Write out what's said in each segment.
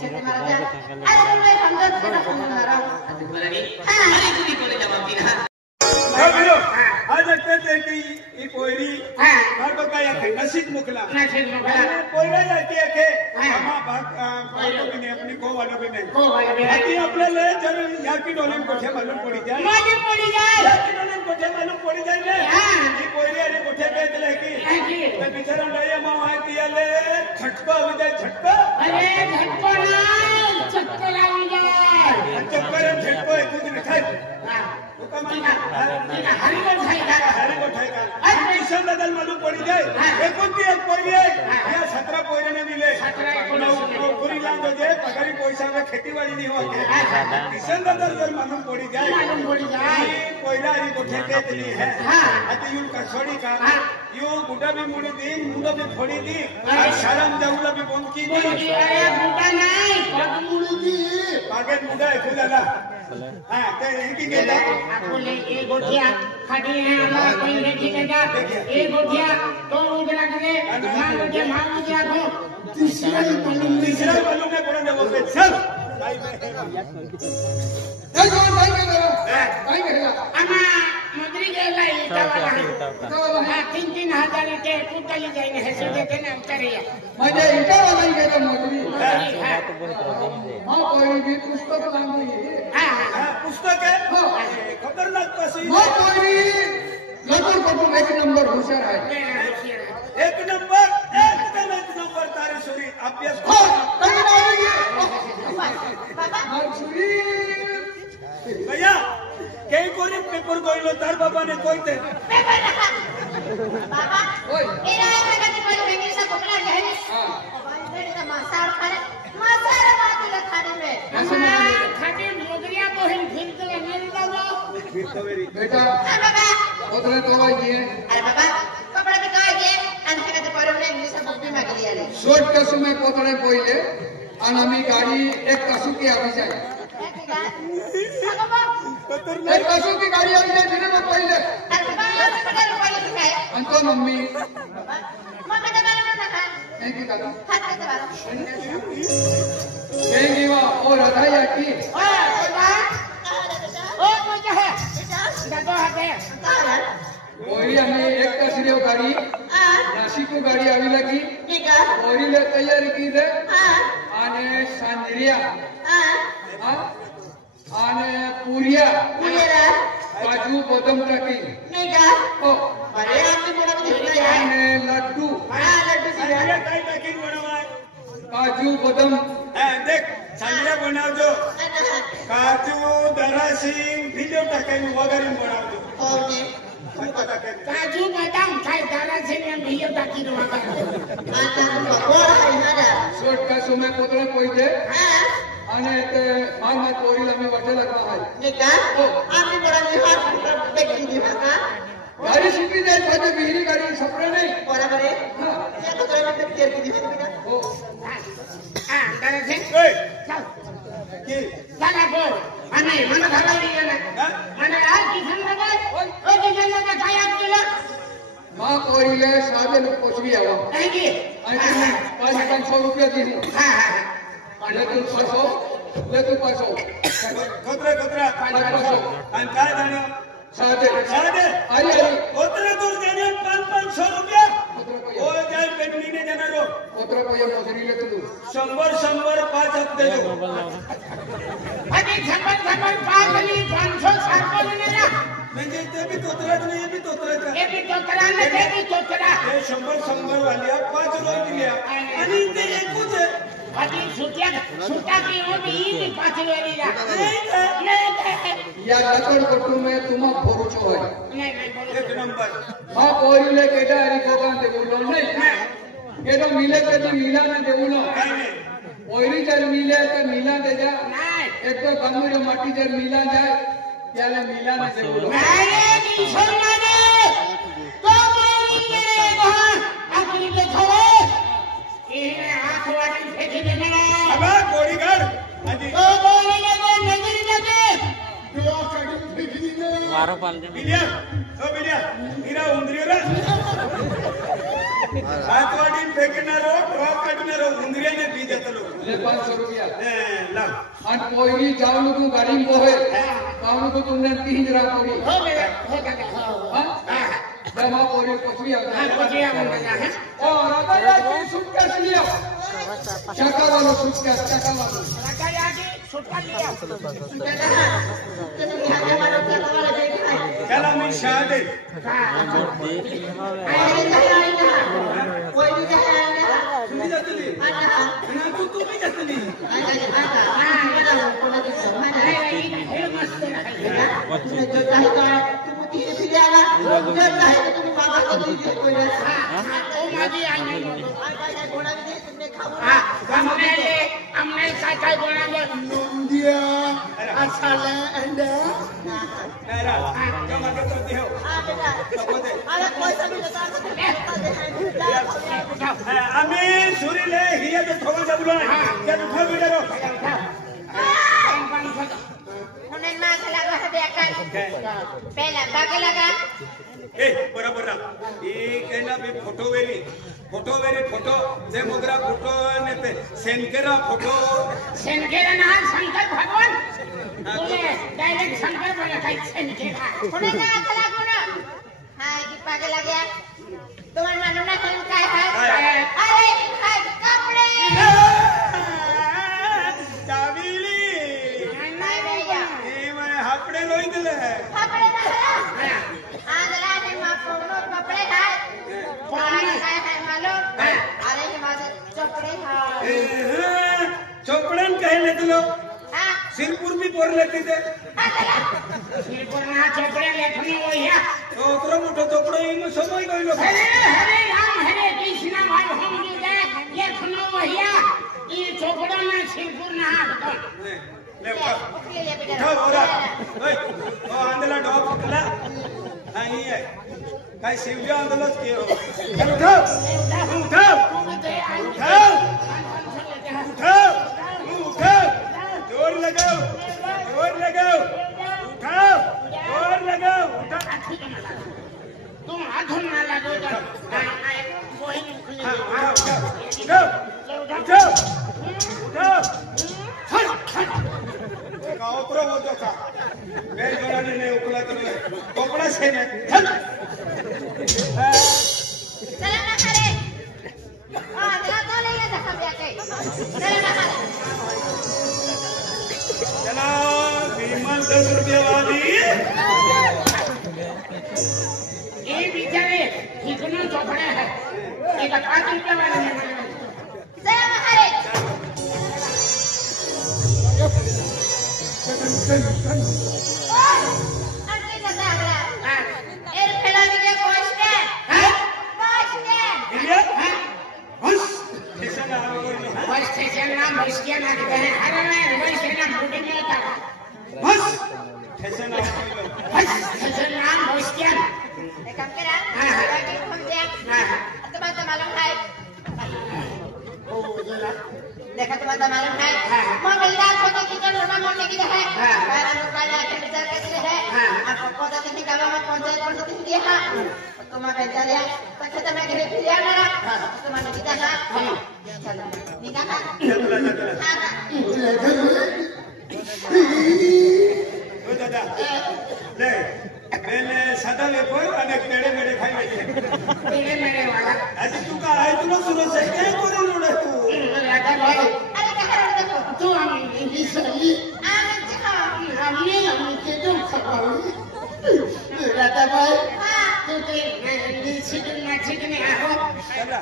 से तुम्हारा क्या अरे मैं हमदर्द से ना फोन मारा बोला नहीं हां अरे तू बोले जवाब दी ना बोलो आज कहते कि ये पोरी हां और बकाया नसीब मुकला पोईरा जाती है के मां बाप को भी अपनी को वाला भी नहीं अति आपल्याला जर याकी डोलन कोठे मालूम पड़ी जाए याकी डोलन कोठे मालूम पड़ी जाए ने ये पोरी आणि कोठे बेतले की मैं बिचारा लय मां आती आले झटका हो जाए झटका अरे झटका ना चक्कर आ जाए चक्कर झटको एक दिन खाए हरी गोठाई का किशन बदल मालूम पड़ी जाए एकूण ती एक पोरी आहे या 17 पोरीने दिले नोकरीला जे पगारी पैसा में खेतीवाड़ी नहीं होते किशन बदल जर मालूम पड़ी जाए पोईरा हरी गोठे के दिली है अति यूं कसोड़ी का यूं गुडा भी मुड़ी दी मुंडो भी फोड़ी दी और शरम जाऊला भी बंद की दी अरे गुडा नहीं पग मुड़ी दी आगे मुंडा है फुलाला हां ते इनकी के आपले एक गोठिया खड़ी है हमारा कोई नहीं देगा एक गोठिया तो उधर के मां मुझे को तीसरा मालूम है पड़ा जब पे चल भाई अमा मुद्री के लाई वाला हां 3,000 के कुटली जाएंगे है सीधे के नाम करिए म्हणजे इटा वाला ही के मुद्री हां कोई भी पुस्तक लांगी हां पुस्तक है खतरनाक पासी कोई लटूर पटूर एक नंबर होशियार है एक नंबर एकदम एक नंबर तारे सूरी अभ्यास कहीं नहीं भैया कई कोरी पेपर कोइलो तार बाबा ने कोई थे बाबा मेरा का कोई इंग्लिश का पकड़ा है हां मेरे का मसार खाने मसार बात ले खाने में खाने मोगरिया तो हम फिर के नहीं लाओ फिर तो मेरी बेटा बाबा उतरे तो भाई ये अरे बाबा कपड़ा भी कह दे अंत के तो पर इंग्लिश का बुक भी मांग लिया ले शॉर्ट का समय पोतळे पहिले आणि आम्ही गाडी एक तासू की आवी जाए एक तासू की गाडी आवी जाए फिर मग पहिले अरे बाबा तो पहले काय अंतो मम्मी मग ते मला नका नहीं की दादा हाथ कैसे बारो कहेंगी वा और हदाया की ओ मुझे है दादा हाथे कोई हमें एक तासरीव गाडी नाशिक को गाडी आवी लगी ठीक है कोरीले तयारी की दे हां आणि सांजरिया हां आणि पुरिया मेरा काजू बदाम टाकी मेगा ओ अरे आपने बड़ा दिखता है आणि लड्डू हां लड्डू सी सांगिया काय पॅकिंग बनवाय काजू बदाम देख सांगिया बनवजो काजू दरासिंग भिजव टाकाय वगैरे बनवजो ओके काजू बादाम खाई दाना से मैं भैया बाकी रहा आता बड़ा है ना शॉर्ट का समय पोतळे पहिले हां आणि ते मामा कोरीला मी वाटे लगा आहे मेगा आपने बड़ा निहार देखी थी हां गाडी सुटी जाए पाहिजे बिहरी गाडी सपरे नाही बराबर है या तो कोई में तेल की थी मेगा हो हां दाना से ओए चल की चला को आणि मन घाला नाही ना मने आज किसान लगा ओ किसान लगा काय आप केला मा कोरीले साधे लोक पोचवी आवा नहीं की आणि 500 रुपये दिली हां हां ले तू 500 ले तू 500 खतरा आणि काय झालं साधे साधे अरे उतरे दूर जाने 500 रुपया ओ जाय पेटलीने जाणार हो पोतळे पहिले मोजरीले तू 100 5 हप्ते दो अरे झपन पागली 500 सारखं लेला म्हणजे ते भी तोतरात नाही भी तोतरात ये भी तोतरा ने ते भी तोतरा हे 100 वाले 5 रोज दिल्या आणि ते एकूच आहे अभी छुट्टा की वो भी ये पांच वाली ला नहीं या लकड़ कोटू में तुम भरोचो है नहीं एक नंबर हाँ कोरीले केटा हरी कोकान दे बोलो नहीं केटो मिले के ती मिला ने दे बोलो काय नाही कोयरी जर मिले तो मिला दे जा नहीं एक तो गमुरे माटी जर मिला जाए त्याला मिला ने दे बोलो नहीं सोना ने तो बोलिए वहां अपनी देखो ये हाथ वाली फेंक देना अबा गोडीगर आधी तो बोलिए वो नजर लगे दो कड़ी फेंक देना वारो पाल दे बिलिया ओ बिलिया मीरा उंदरी रा हातवाडी फेकणारो ड्रॉप काढणारो उंदऱ्याने बी देतलो ले 500 रुपया लाव आणि पोरी जाऊन तू गाडी पोहे जाऊन तू तुमने 3 जरा पोरी हो बेटा हो काका हो दमा पोरी पचवी हां पचवी आपका है और अगर ये सूटकेस लिया चक्का वाला सूटकेस चक्का वाला काका याकी सुटका लिया त्याला मी शाळा दे तुम्ही जातली तू तुम्ही जातली काय बोलावं नोंदिया असाला अंडा आम्ही सुरीले हिया तो थोडा जबलो त्या दुखा बिडरो म्हणून माग लागा हदे काय पहिला बाग लागा ए बरोबर ना ई केना बी फोटो वेरी फोटो जे मुद्रा फोटो ने पे सेनकेरा फोटो सेनकेरा ना शंकर भगवान तुले डायरेक्ट शंकर बोला काय सेनकेरा म्हणून ना चला कोण हाय की पाग लाग्या तुम्हाला मालूम ना कोण काय हाय अरे हाय कपडे चावीली नाही भैया ए मैं हापडे रोई दिले कपडे ना आंधळा ने मा पोनो कपडे हाय कोणाला काय हाय मालूम अरे हे माझे कपडे हाय चोपडन कहले तुलो हां सिरपुर भी पोर लेते थे सिरपुर ना चोपडे लेखनी होया तो उतरो मोठो चोपडो इन समय गइलो हरे हरे राम हरे कृष्ण भाई हम जे लेखनो होया ई चोपडा ना सिरपुर ना ले उठा बोरा ओए ओ आंदला डॉग फुटला नाही आहे काय शिवजा आंदलच के हो चल उठा जोर लगाओ उठाओ जोर लगाओ उठा तुम हाथों ना लगो तो कोई उतरो वो तो का मैं जोड़ा ने उकला तो कपड़ा से ने चला ना करे आंधळा तो ले जा कपड्या के चला ना चला विमल 10 रुपये वाली ये बेचारे कितना चोपड़े है एक 5 रुपए वाले में चला ना करे आणखी कसं आगला एर फेला विके कोस्टे इंडिया हस स्टेशन आ गयो बस स्टेशन नाम बसकिया ना कहते हैं अरे मैं बस स्टेशन फूटे में होता हस स्टेशन आ गयो बस स्टेशन नाम बसकिया एक काम करा बाकी हम जा तुम्हाला मालूम है देखा तुम्हाला मालूम है मग इलाज होने की जरूरत ना मोड़ने की है पैरा दुकान आके विचार कैसे है आपको पता नहीं कब में पंचायत पर से दिया है तुम्हारे बेचारिया तक तो मैं घरे फिर आना तुम्हारे कितना है चलो निकाल ओ दादा ले मैंने सादा वेपर અને કેડે મેડે ખાઈ લેજે तेरे मेरे वाला आज तू का आय तुला सुरू છે કે કોરી રોડે तू राधा भाई अरे कहां देखो तू हम इसलिए आने देखो हमने हमके तो खबर राधा भाई तू तो नाचिकने आओ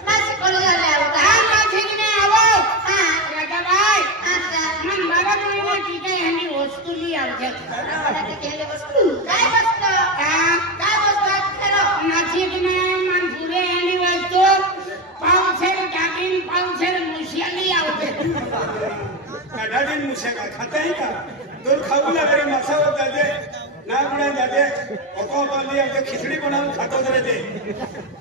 नाच कोली जाने आता हाँ नाचिकने आओ हां राधा भाई अच्छा मन मला तुम्ही ठीक आहे आणि वस्तू ली आवश्यक मला ते केले वस्तू काय वस्तू खरो नाचिकने मन पुरे आणि वस्तू पावसेर टाकीन पावसेर मुशियाली आवते कडाडीन मुशे का खाता है का दूर खाऊ लागरे मसाला जाते ना गुणा जाते ओको बाली आमचे खिचडी बनवून खातो जरा ते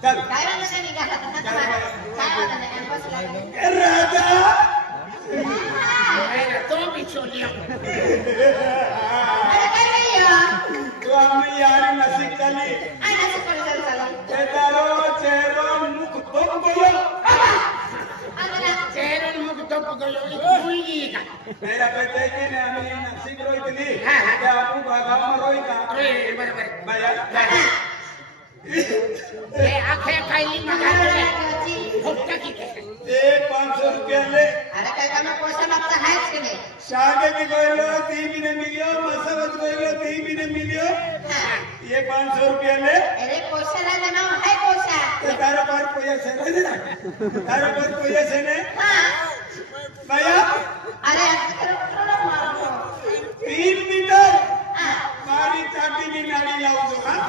चल काय म्हणत नाही का काय म्हणत नाही बस लागले राजा तो बिचोलिया अरे काय भैया तू आम्ही यार नसीब झाली आना से कोली चला ते तारो चेहरो मुख दोन गयो भूली का मेरा बेटे के ने आम्ही नाशिक रोईतली त्या आपू गाव में रोई का बरोबर बाया ये आखे खाई मगा ले फुटका की ए 500 रुपया ले अरे काय का मैं पैसा मागता आहेच की नाही शागे भी गोइलो 3 महीने मिलियो मसवत गोइलो 3 महीने मिलियो ये 500 रुपया ले अरे पैसा ना देना है पैसा तो तारा पर पैसा से ना तारा पर पैसा से ने हां बाया अरे ट्रक मारो 3 मीटर मारी चाटी की नाड़ी लाओ जो हां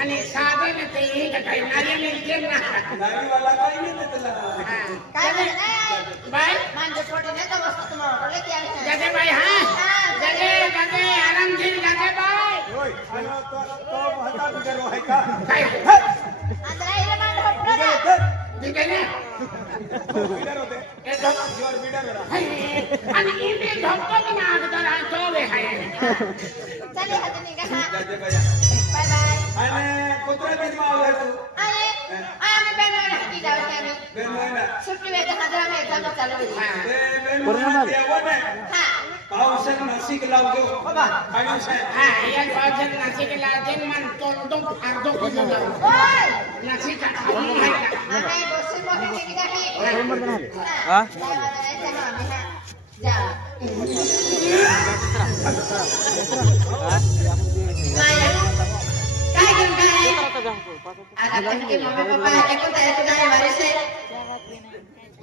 आणि साधे ने ते एक काही नारी मिळते ना नाड़ी वाला काही नहीं देतला काय म्हणणार बाय मांजे छोटे नाही तर वस्तू तुम्हाला लेके आले जगे बाय हां जगे आराम से जगे बाय ओय आलो तो हता बिगरो है का काय अंदर इले मांडे हटरा ठीक आहे ना बिगर होते ए तो योर बिगर हो रहा आणि इथे धक्का की नाग तर तो वे आहे चले हात निघा हां जाते भैया बाय बाय आणि कुत्रा दिन में आवे तू अरे आम्ही बेनवाडा हाती जाऊ आम्ही बेनवाडा सुट्टी वेळ हजरा में एक्झाम चालू होती बेनवाडा देवा ने हां पावसात नाशिक लावतो बाबा आणि साहेब हां या पावसात नाशिकला जन मन तो अर्धो किलो ओय नाशिक खाऊन आहे का आम्ही बसून मोठी टिकीट आहे हां जा माया काय घेऊन काय आता त्यांचे मम्मी पप्पा ऐकून जाय वारीसे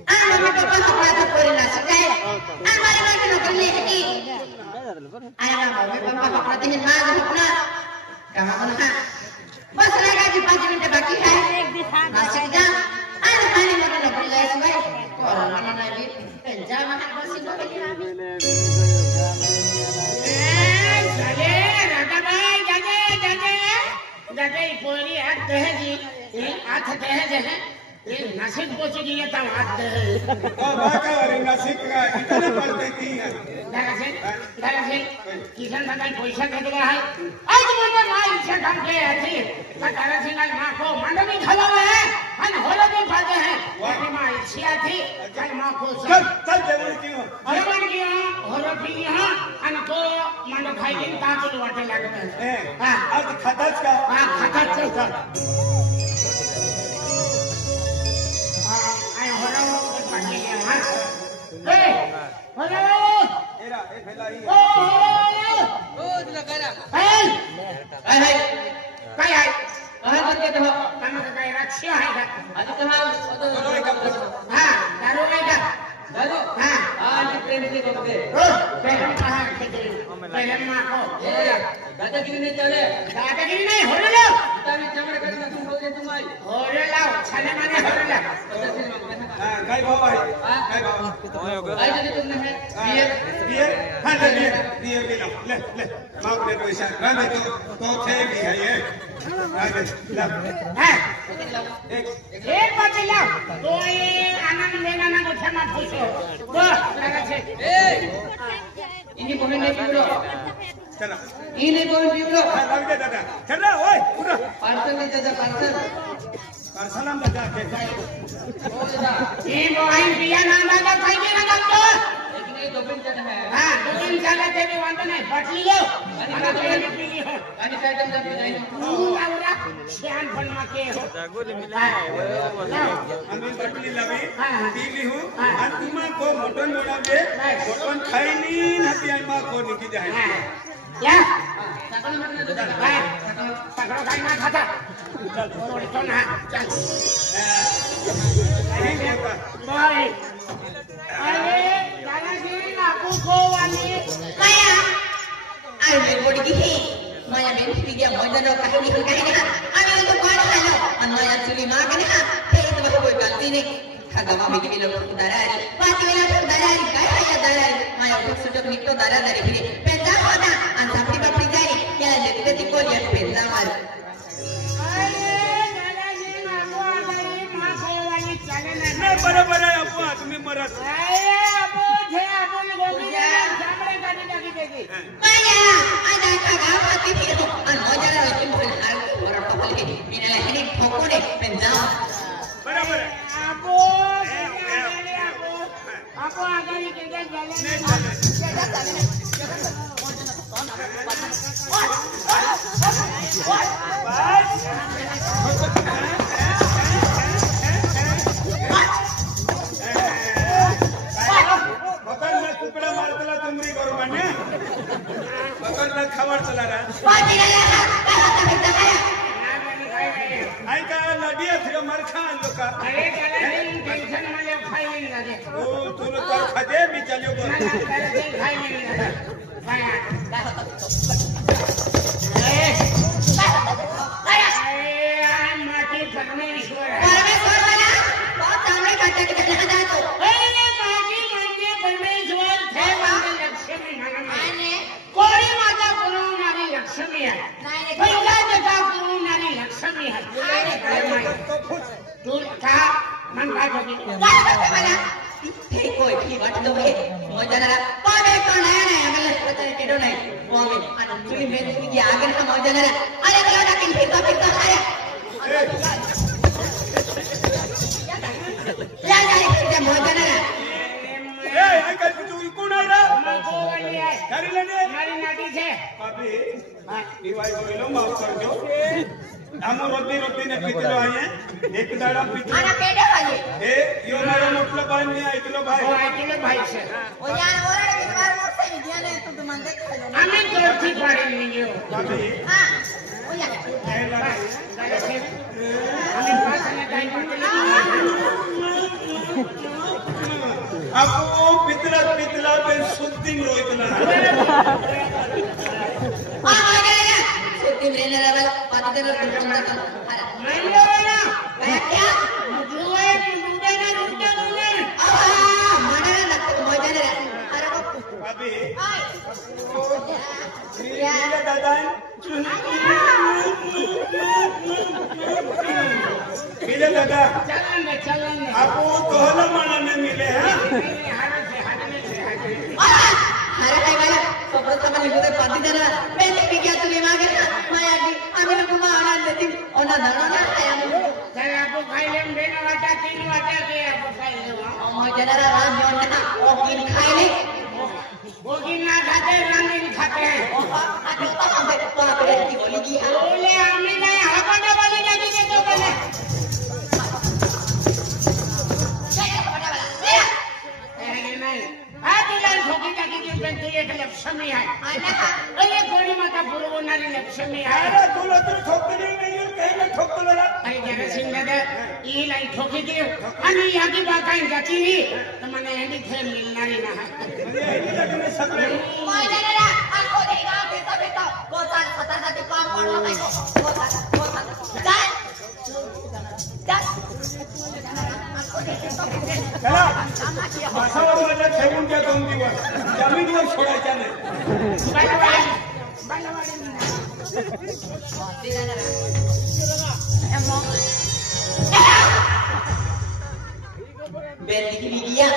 मम्मी पप्पा हपळा पोरी नाच काय मला माहिती नोकरी लेखी मम्मी पप्पा हपळा ते माझं हपणा का म्हणा बस लागायची 5 मिनिटं बाकी आहे नाशिक जा आणि खाली मला नोकरी जायचं बाई कोरोना नाही त्यांच्या मनात बसून बघितली आम्ही चले राजा भाई जगे पोरी हाथ दहेजी हाथ दहेज है ये नासिक पहुंच गई था हाथ दहेज ओ बाका वाली नाशिक का इतने पड़ते थी दरअसल किसान दादा पैसा दे रहा है आज मुझे मां इच्छा काम के आती का दरअसल मां को मंडली खवा है हम होला भी फायदे हैं वाली मां इच्छा थी कल मां को चल जेवण क्यों जेवण किया होला भी हां आणि तो मंड खाई ताकद वाटे लागत ए आज खाताच का हां खातात चल आय होला पाणी हां ए होला एरा ए फैलाई ओ तुला काय रा काय काय आहे काय करते तो काम काय राक्षस आहे का आता तुम्हाला हां दारू आहे का दारू हां आणि प्रेम से करते हो प्रेम कहा प्रेम मा को दादागिरी नहीं हो रे लो तामी चमड़ करना तुम बोलते तुम्हारी हो रे लाओ छाले माने हो रे ला हां काय भाव आहे काय भाव आई जदी तुमने है बियर हां ले बियर भी लो ले मांग ले पैसा रांधे तो थे भी है ये रांधे ला हां एक बात लाओ तो ये आनंद लेना ना मुझे मत पूछो तो लगा छे ए इनी कोने नहीं पियो चला इनी कोने पियो लग दे दादा चला ओए पूरा पार्सल नहीं दादा पार्सल सलाम दादा के ये मोबाइल पिया ना दादा खाई के ना तो दो दिन चल है हां 2 दिन चला ते भी वांदा नहीं बाटली लो आणि तो भी पी ली हो आणि काय टाइम जाते नाही आवरा श्यान पण माके हो जागोली मिला है आम्ही बाटली लावी पीली हूं आणि तुम्हा को मटन बनवते मटन खाईनी नाती आम्हा को निकी जाय या सगळं मटन दादा सगळं काय ना खाता थोडी तो ना चल बाय अरे दादा जी नाकू को वाली माया आम्ही बोडी घे माया बेन पिग्या भजन काही ना आम्ही तो कोण आलो आणि माया चुली मागणे हे तो कोई गलती नहीं खगवा में किलो दरारी पाच वेला दरारी काय आहे दरारी माया खूप सुटक निघतो दरारी फिरे पेंदा होता आणि आपली बापडी जारी त्याला लगते ती कोली पेंदा मार नाही बरोबर आहे आपू तुम्ही मरत माया आजा खगवा ती फिरतो आणि मजाला होती पण हार वर टोकल की मिनाला हेने ठोकोडे पेंदा बरोबर आहे आपो नहीं चले क्या चले बकरला कुकड़ा मारतला तुमरी गरुबाने बकरला खवरतला रा आई का नदिया थियो मरखा लोका अरे चला टेंशन मध्ये खाई नाही जाते ओ तुला तर खदे मी चल्यो बर खाई नाही जाते माटी परमेश्वर परमेश्वर वाला बहुत चांगले करते कि चला जातो माटी म्हणजे परमेश्वर थे म्हणजे लक्ष्मी म्हणून आणि कोणी माता पुरवणारी लक्ष्मी आहे नाही पहिला जगा पुरवणारी लक्ष्मी आहे तू का मन काय बघी काय करते मला हे कोई की वाटतो हे मोजनाला पावे तो नाही नाही आम्हाला पता केडो नाही मोगे आणि तुम्ही मेन की आगे ना मोजनाला अरे चला टाकीन फिरता फिरता आया या या मोजनाला ए आई का तू कोण आहे रा कोणी आहे घरी लेने મારી નાટી છે पापी हां दिवाई बोलो माफ कर दो हम रोटी रोटी ने पितलो आए एक दाड़ा पितलो आना केडो वाली ए यो मारो मतलब भाई नहीं आइतलो भाई ઓ આટલે ભાઈ છે ओ यार ओरडे की मार मोसे विद्यालय तू मन देख खालो ना અમે ચોથી પાડી નહીં ગયો पापी हां ओ या ए लगा અમે પાછળ કાઈ પડતી आपको पितला पितला पे सुद्धिंग रोइतना आ गया सुती लेने वाला पातेर तुमचा નહીં લેવાના क्या જુએ ડૂબે ના ડૂબે ડૂબે आ મને लगता मोजनाला अरे बाप पापी आय ये दादा मिले दादा ચલન ને ચલન ને आपको तोहला माना ने मिले हैं હારે છે હારે છે अरे काय मला सोबत मला निघते पाती जरा पहिले मी क्या तुझे मागे मायाजी आम्ही लोक मावणार देतील ओना धरणा आया ચાલ આપો ખાઈ લેમ બેનો વાટા तीन વાટા કે આપો ખાઈ લેવા मोजनाला राम जोडना ओ किन खायले ભોગી ના ખાતે રાંગી ખાતે आता तो हमसे तो आपले की बोली की ઓલે અમે નહીં હકોને બોલી લાગી દે તો બને लक्ष्मी आहे अरे कोणी माता पुरवणारी लक्ष्मी आहे अरे तुला तर ठोकली नाही काही ठोकलं रा अरे जगसिंग दादा ही लाई ठोकी दे आणि याची बाकाई जाती तर मला यांनी थे मिळणारी नाही म्हणजे हे लगने सगळे मोजनाला आखो दे गाव फिरता फिरता गोसाल स्वतःसाठी काम पडलं नाही गोसाल काय चला मासावर माझ्या ठेवून द्या 2 दिवस जमीनवर सोडायच्या नाही बेटी की बिटिया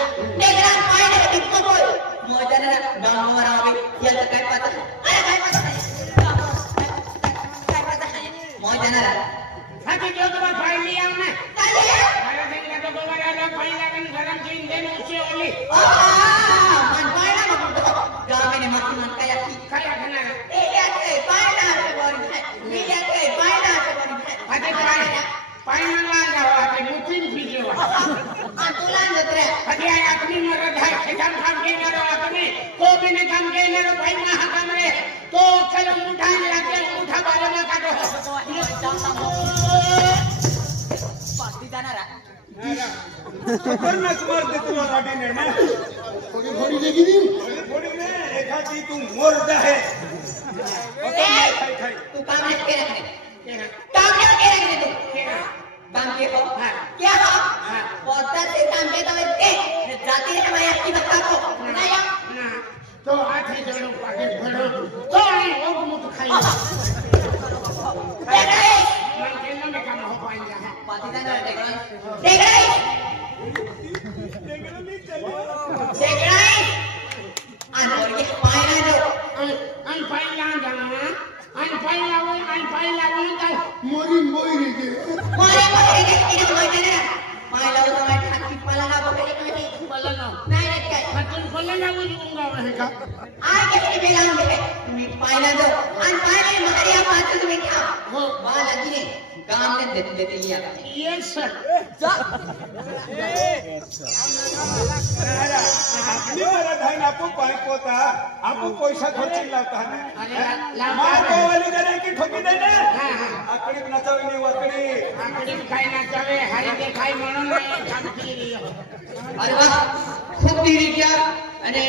नेगरा पायने टिप्पो बोल मोजनाला गावावर आवे याला काय पता अरे काय पता काय पता मोजनाला हाती जो तो फाइल लिया हमने काय लिया अरे सिंह तो गोवाला फाइल लागन गरम चीन दे ऊंची ओली मन पायना मत गावाने मत मन काय की काय करणार ए याचे पायना से बोल मी याचे पायना से बोल हाती पाय मनवा जावा ते मुतीन फिजेवा तुला नत्र हाती आहे आदमी मरद है खेतन काम घेणारा आदमी को बिने काम घेणारा भाई महाकाम रे तो चलो उठा लागे उठा बारे में काढो पार्टी जाणारा खतरनाक मारते तुला गाडीने ना थोडी थोडी देगी दी थोडी ने एखादी तू मोर्द आहे तू काम नहीं केला काम क्या केला तू काम के हो क्या हो पोता से काम के तो ते जाती है मैं की बता को नहीं ना तो हाथ ही जोड़ो पाकेट भरो तो वो मुझ खाई देख रहे मन के न में काम हो पाएगा पार्टी जाणारा देख रहे अनोर के पायना जो अन पाइला जाना अन पाइला वो तो मोरी मोरी गे मारे मारे के इने मोजनाला मायला तो मैं ठाकी पाला ना बघले नाही बोला ना नाही काय खतून बोला मला उजूंगा है का आगे ही बेलांगे तुम्ही पाहिला दो आणि पाहिला मारी या पाच तुम्ही खा हो बाल अगीने काम ने देते या यस सर मी मला धान आपण पाईप होता आपण पैसा खर्च लावता अरे मावाली जरा की ठोकी दे ना आकडी नचवणी वाकडी आकडी काय ना जावे हरी दे काय म्हणून नाही कामगिरी अरे वाह खूप दिरी क्या आणि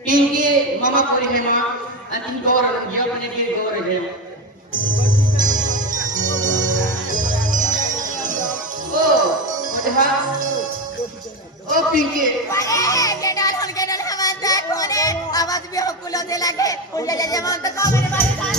पिंकी मामा कोरी है मामा आणि गौर ये अपने की गौर है ओ देखा ओ पिंकी गेडल हवान जाए कोने आवाज भी हकुलो दे लगे उल्ले ले जमान तो का मेरे बारे साथ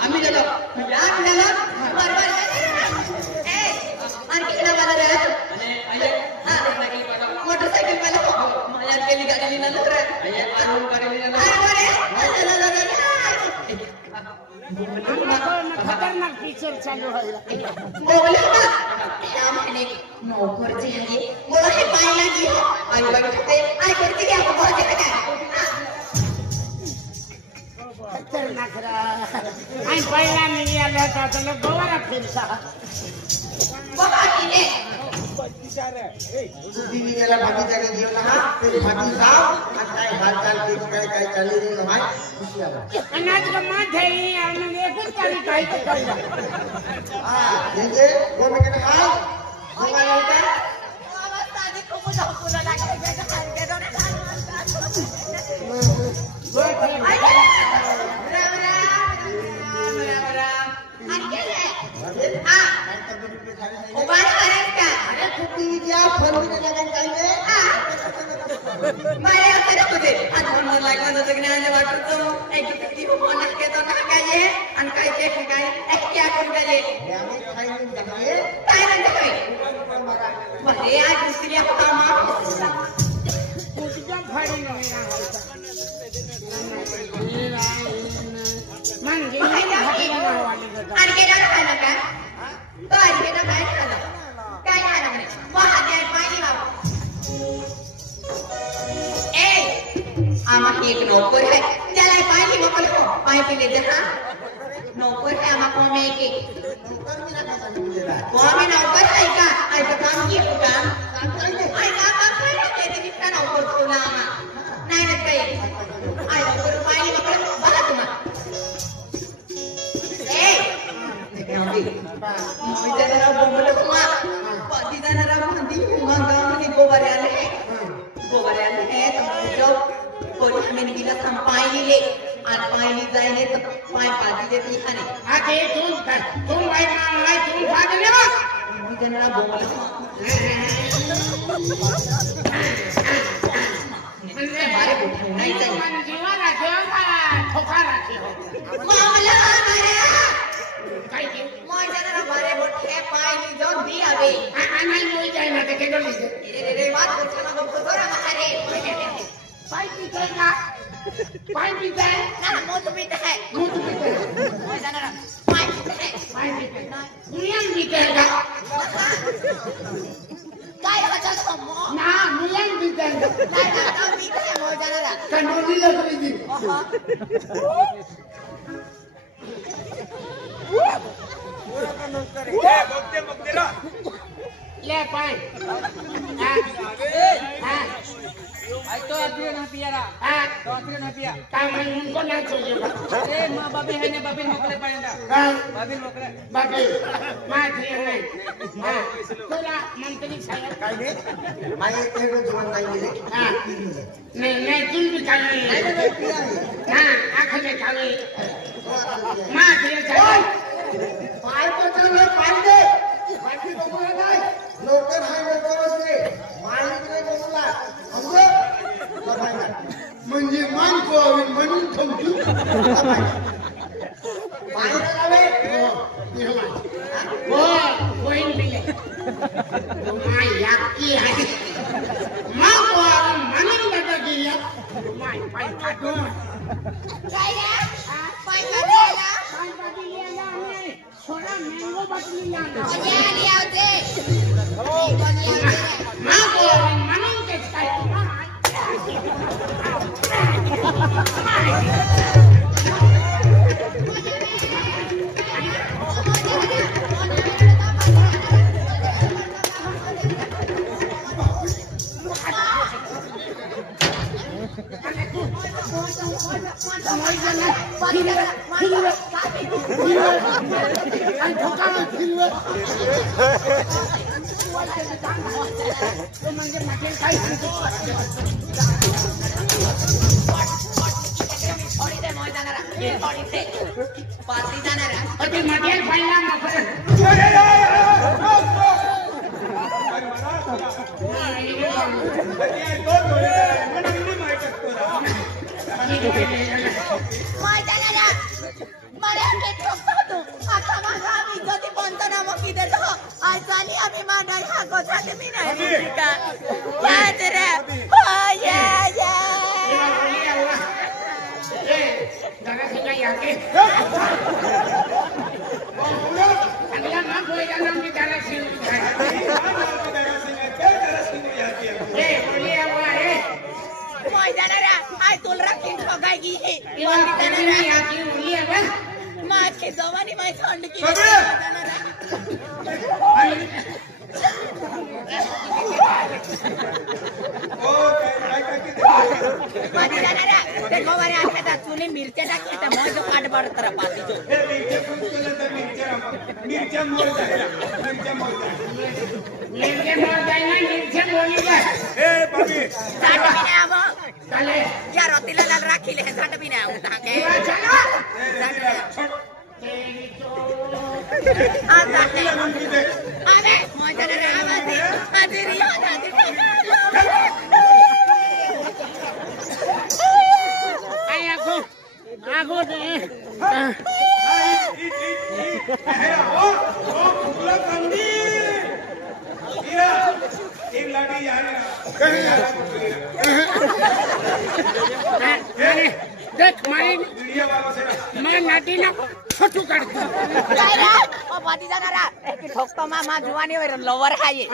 आम्ही देतो लाख झाला बरोबर ए आणखी किती मला रे आणि आये मोटरसायकल मला मला गेली गाडी नंतर आये आणून करेली नंतर खतरनाक पिक्चर चालू आहे बोला ना त्या म्हणे नोकर जे आहे मला हे पाहायला गेली आई बघते आई करते की आपण बोलते काय खतरनाक रा आई पहिला मी आला होता तर गोवाला फिरसा बाबा किने दीदी मेरा भाभी का जीवन हा तेरी भाभी साहब काय हालचाल काय चालली रे भाई खुशी आहे अनाज का माथे ही आणि एकच तारीख काय काय हां म्हणजे कोण केलं काय तुम्हाला होता आवाज साधी खूप हकुलो लागले गेडल एक नौकर है त्याला पाणी मोकल हो पाणी पिले जहा नौकर है आमा को में के नोकर मी नका सांगितलेला को में नौकर है का आई तो काम की काम आई काम करे ते दिन का नौकर सोना नाही ना काही आई नौकर पाणी मोकल बघा तुम्हा ए नौकी मी जरा बोललो तुम्हा पती जरा म्हणती मग मी गोवारे आले तो कोणी हमें गिला संपाई ले आणि पाणी जायले तर पाय पाजी देती खाने आते तुम भाई माय तुम भाग ले मी जनरा बोल म्हणजे बारे बोल नाही जाय मन जीवाला ठेवा ठोका राखे मामला मारे काय की मोय जनरा बारे बोठे पाय की जो दी आवे नाही मोय जाय ना ते केडो लिसे रे बात बोलना बघतो जरा मारे पाय पिते का पाय पिते ना मोत पीते है दूध पिते मोय जाणार पाय पीते है पाय पिते नियम पिते का काय होता समो ना नियम पिते नाही ना पीते है मोय जाणार कंट्रोल लग रही बघते ना ले पाय हां आई तो अभी ना पिया रा हां तो अभी ना पिया काय म्हणून उनको ना चाहिए अरे मां बाबी है ने बाबी मोकले पायंदा हां बाबी मोकले बाकी माझे नाही हां तुला मंत्री साहेब काय रे माझे तेवढं जीवन नाही गेले हां नाही तुम भी खाली हां आखले खाली माझे साहेब पाय पचले पाय दे बाकी बघूया काय नोकर हाय नोकरच रे मालिक रे बोलला हमको म्हणजे मान को म्हणून ठेवू पाय लावे हो कोइन बिले माय याकी आहे मग म्हणून दादा गेला माय पाय काढून काय रे काय करायला काय बाटी लिहायला आणि थोडा मँगो बाटी लिहायला ओजे आली आवते कोणी आवते म्हणून तेच काय म्हणजे माझे काय थोडी दे मोय जाणारा थोडी दे पार्टी जाणारा ते मटेरियल फाईलला मोय जाणारा मला के ठोकतो तू आता माझा आम्ही जती पंचनामा किती तो आज चाली आम्ही मागाय हा गोष्ट मी नाही का याद रे हो या या जरा सिंगा याके अगला नाम होएगा नाम की जरा सिंग बोलिए हुआ है मोय जाणारा आज तुला राखीन ठोकायची इवा जाणारा याकी बोलिए बस माझी जवानी माय थंड की माझी जाणारा देखो मारे आखे ता तूने मिरच्या टाकली तर मोय जो काट बड तर पाती जो मिरच्या मोर जायला नीचे बोल जाएगा नीचे बोलिएगा ए बाबी साठ बिना आवो चले या रोटीला लाल राखी ले साठ बिना आऊ ताके चलो आ जाते अरे मोय जाणारा आवाज आधी रिया आधी आगो दे लाठी यार देख मारी मीडिया वालों से मैं नाटी ना छोटू कर दूं काय रे ओ पाटी जाणारा एक ठोकतो मा जुवानी वर लवर खाये